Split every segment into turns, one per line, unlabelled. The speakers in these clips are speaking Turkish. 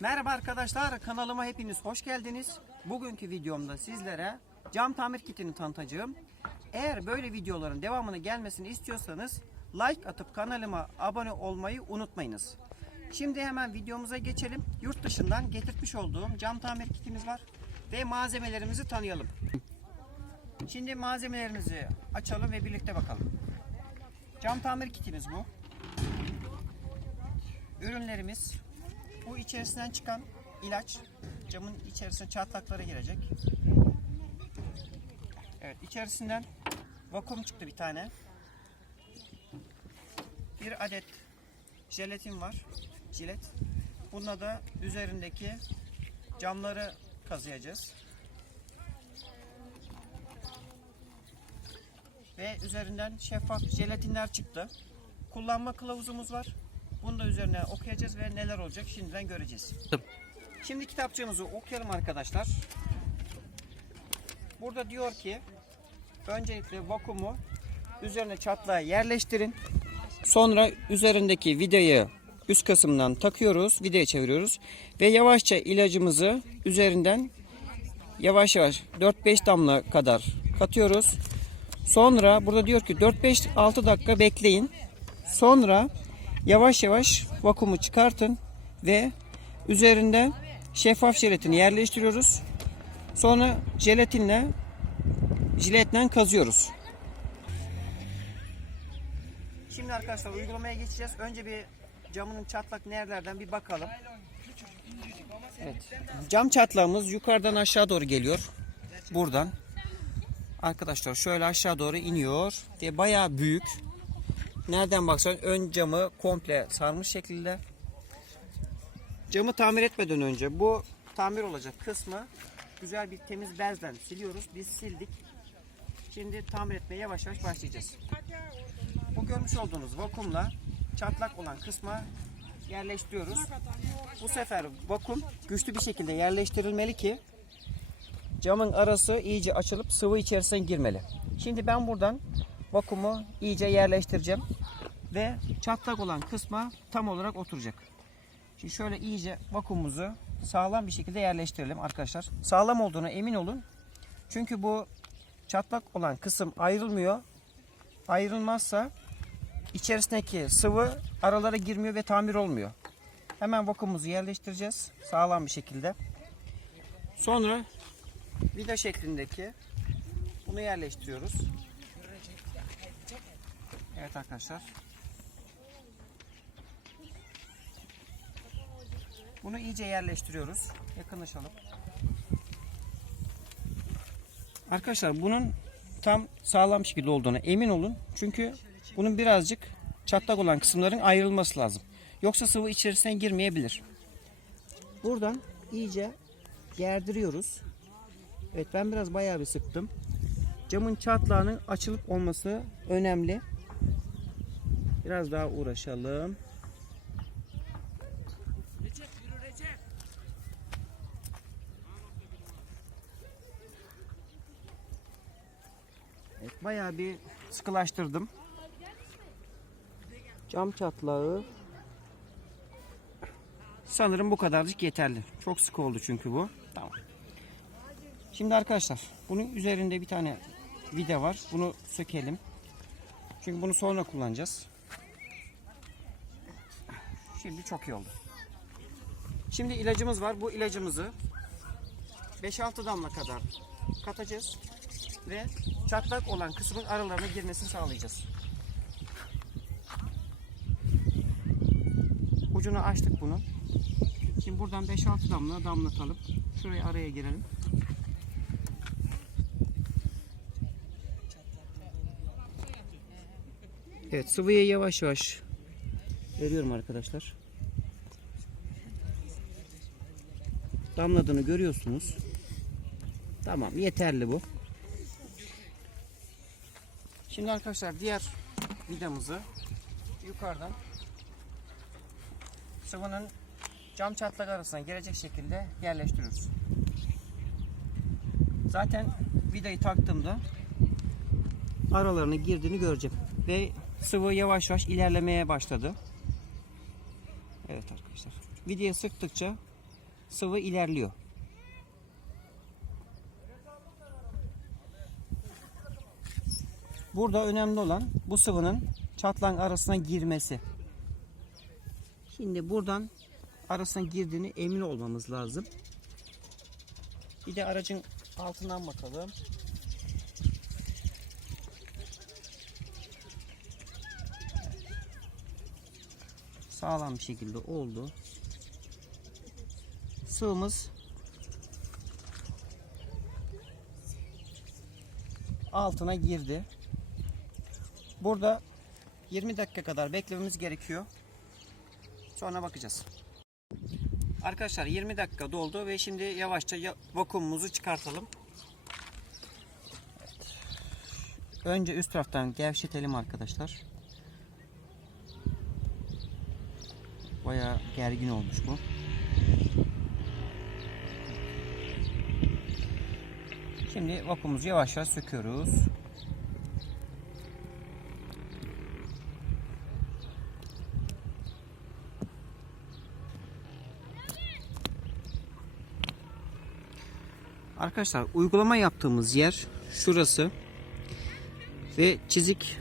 Merhaba arkadaşlar kanalıma hepiniz hoş geldiniz. Bugünkü videomda sizlere cam tamir kitini tanıtacağım. Eğer böyle videoların devamını gelmesini istiyorsanız like atıp kanalıma abone olmayı unutmayınız. Şimdi hemen videomuza geçelim. Yurt dışından getirtmiş olduğum cam tamir kitimiz var ve malzemelerimizi tanıyalım. Şimdi malzemelerimizi açalım ve birlikte bakalım. Cam tamir kitimiz bu. Ürünlerimiz bu içerisinden çıkan ilaç camın içerisine çatlaklara girecek. Evet içerisinden vakum çıktı bir tane. Bir adet jelatin var. Jilet. Bununla da üzerindeki camları kazıyacağız. Ve üzerinden şeffaf jelatinler çıktı. Kullanma kılavuzumuz var. Bunu da üzerine okuyacağız ve neler olacak şimdiden göreceğiz. Şimdi kitapçığımızı okuyalım arkadaşlar. Burada diyor ki öncelikle vakumu üzerine çatlağa yerleştirin. Sonra üzerindeki vidayı üst kısımdan takıyoruz, vidaya çeviriyoruz ve yavaşça ilacımızı üzerinden yavaş yavaş 4-5 damla kadar katıyoruz. Sonra burada diyor ki 4-5-6 dakika bekleyin. Sonra yavaş yavaş vakumu çıkartın ve üzerinde şeffaf jelatini yerleştiriyoruz. Sonra jelatinle jiletle kazıyoruz. Şimdi arkadaşlar uygulamaya geçeceğiz. Önce bir camının çatlak nerelerden bir bakalım. Evet. Cam çatlağımız yukarıdan aşağı doğru geliyor. Buradan. Arkadaşlar şöyle aşağı doğru iniyor ve bayağı büyük. Nereden baksan ön camı komple sarmış şekilde. Camı tamir etmeden önce bu tamir olacak kısmı güzel bir temiz bezle siliyoruz. Biz sildik. Şimdi tamir etmeye yavaş yavaş başlayacağız. Bu görmüş olduğunuz vakumla çatlak olan kısma yerleştiriyoruz. Bu sefer vakum güçlü bir şekilde yerleştirilmeli ki camın arası iyice açılıp sıvı içerisine girmeli. Şimdi ben buradan vakumu iyice yerleştireceğim ve çatlak olan kısma tam olarak oturacak. Şimdi şöyle iyice vakumumuzu sağlam bir şekilde yerleştirelim arkadaşlar. Sağlam olduğuna emin olun. Çünkü bu çatlak olan kısım ayrılmıyor. Ayrılmazsa içerisindeki sıvı aralara girmiyor ve tamir olmuyor. Hemen vakumumuzu yerleştireceğiz sağlam bir şekilde. Sonra vida şeklindeki bunu yerleştiriyoruz. Evet arkadaşlar. Bunu iyice yerleştiriyoruz. Yakınlaşalım. Arkadaşlar bunun tam sağlam şekilde olduğuna emin olun. Çünkü bunun birazcık çatlak olan kısımların ayrılması lazım. Yoksa sıvı içerisine girmeyebilir. Buradan iyice gerdiriyoruz. Evet ben biraz bayağı bir sıktım. Camın çatlağının açılıp olması önemli. Biraz daha uğraşalım. Evet, bayağı bir sıkılaştırdım. Cam çatlağı sanırım bu kadarcık yeterli. Çok sık oldu çünkü bu. Tamam. Şimdi arkadaşlar bunun üzerinde bir tane vida var. Bunu sökelim. Çünkü bunu sonra kullanacağız. Şimdi çok iyi oldu. Şimdi ilacımız var. Bu ilacımızı 5-6 damla kadar katacağız ve çatlak olan kısmın aralarına girmesini sağlayacağız. Ucunu açtık bunun. Şimdi buradan 5-6 damla damlatalım. Şuraya araya girelim. Evet sıvıyı yavaş yavaş veriyorum arkadaşlar. Damladığını görüyorsunuz. Tamam yeterli bu. Şimdi arkadaşlar diğer vidamızı yukarıdan sıvının cam çatlak arasına gelecek şekilde yerleştiriyoruz. Zaten vidayı taktığımda aralarına girdiğini göreceğim. Ve sıvı yavaş yavaş ilerlemeye başladı. Evet arkadaşlar. vidaya sıktıkça sıvı ilerliyor. Burada önemli olan bu sıvının çatlağın arasına girmesi. Şimdi buradan arasına girdiğini emin olmamız lazım. Bir de aracın altından bakalım. Sağlam bir şekilde oldu. Sıvımız altına girdi. Burada 20 dakika kadar beklememiz gerekiyor. Sonra bakacağız. Arkadaşlar 20 dakika doldu ve şimdi yavaşça ya- vakumumuzu çıkartalım. Evet. Önce üst taraftan gevşetelim arkadaşlar. Bayağı gergin olmuş bu. Şimdi vakumumuzu yavaş yavaş söküyoruz. Arkadaşlar uygulama yaptığımız yer şurası ve çizik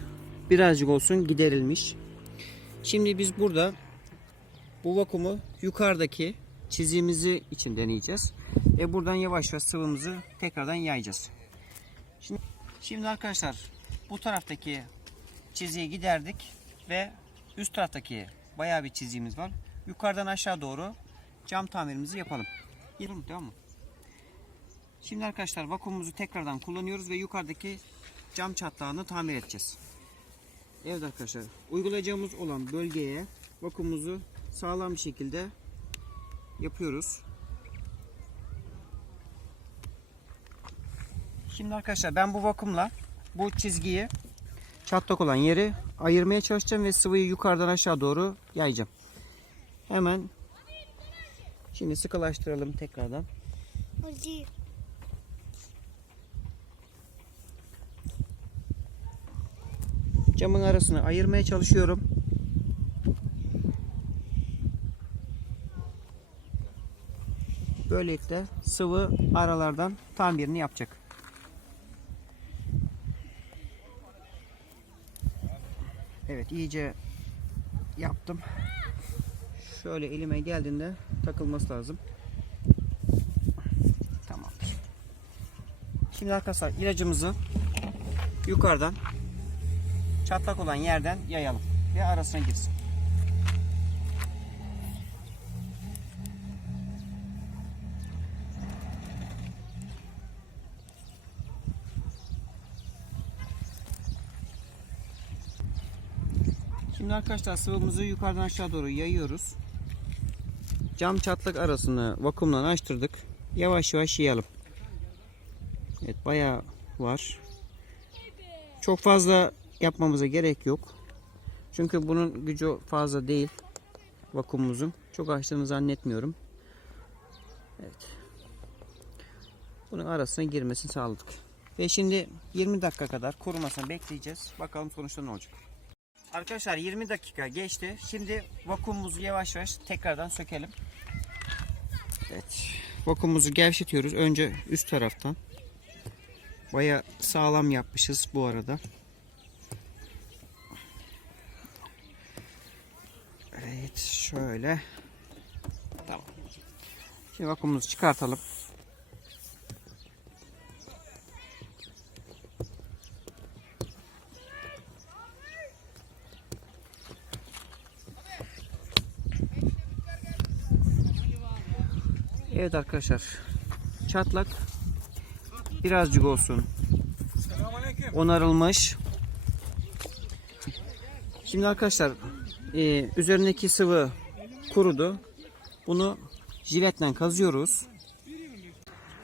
birazcık olsun giderilmiş. Şimdi biz burada bu vakumu yukarıdaki çiziğimizi için deneyeceğiz. Ve buradan yavaş yavaş sıvımızı tekrardan yayacağız. Şimdi, şimdi arkadaşlar bu taraftaki çiziği giderdik ve üst taraftaki bayağı bir çiziğimiz var. Yukarıdan aşağı doğru cam tamirimizi yapalım. Yapalım tamam mı? Şimdi arkadaşlar vakumumuzu tekrardan kullanıyoruz ve yukarıdaki cam çatlağını tamir edeceğiz. Evet arkadaşlar uygulayacağımız olan bölgeye vakumumuzu sağlam bir şekilde yapıyoruz. Şimdi arkadaşlar ben bu vakumla bu çizgiyi çatlak olan yeri ayırmaya çalışacağım ve sıvıyı yukarıdan aşağı doğru yayacağım. Hemen şimdi sıkılaştıralım tekrardan. Camın arasını ayırmaya çalışıyorum. Böylelikle sıvı aralardan tamirini yapacak. Evet iyice yaptım. Şöyle elime geldiğinde takılması lazım. Tamam. Şimdi arkadaşlar ilacımızı yukarıdan çatlak olan yerden yayalım ve arasına girsin. Şimdi arkadaşlar sıvımızı yukarıdan aşağı doğru yayıyoruz. Cam çatlak arasını vakumdan açtırdık. Yavaş yavaş yayalım. Evet bayağı var. Çok fazla yapmamıza gerek yok. Çünkü bunun gücü fazla değil. Vakumumuzun. Çok açtığını zannetmiyorum. Evet. Bunun arasına girmesini sağladık. Ve şimdi 20 dakika kadar kurumasını bekleyeceğiz. Bakalım sonuçta ne olacak. Arkadaşlar 20 dakika geçti. Şimdi vakumumuzu yavaş yavaş tekrardan sökelim. Evet. Vakumumuzu gevşetiyoruz. Önce üst taraftan. Baya sağlam yapmışız bu arada. Evet şöyle. Tamam. Şimdi vakumumuzu çıkartalım. Evet arkadaşlar. Çatlak birazcık olsun onarılmış. Şimdi arkadaşlar e, üzerindeki sıvı kurudu. Bunu jiletle kazıyoruz.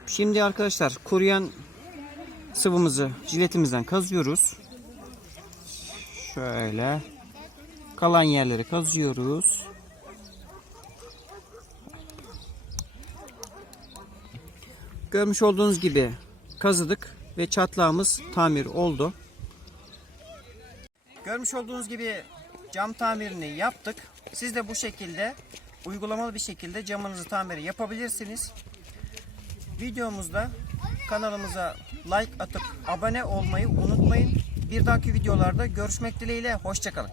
Şimdi arkadaşlar kuruyan sıvımızı jiletimizden kazıyoruz. Şöyle kalan yerleri kazıyoruz. Görmüş olduğunuz gibi kazıdık ve çatlağımız tamir oldu. Görmüş olduğunuz gibi cam tamirini yaptık. Siz de bu şekilde uygulamalı bir şekilde camınızı tamiri yapabilirsiniz. Videomuzda kanalımıza like atıp abone olmayı unutmayın. Bir dahaki videolarda görüşmek dileğiyle. Hoşçakalın.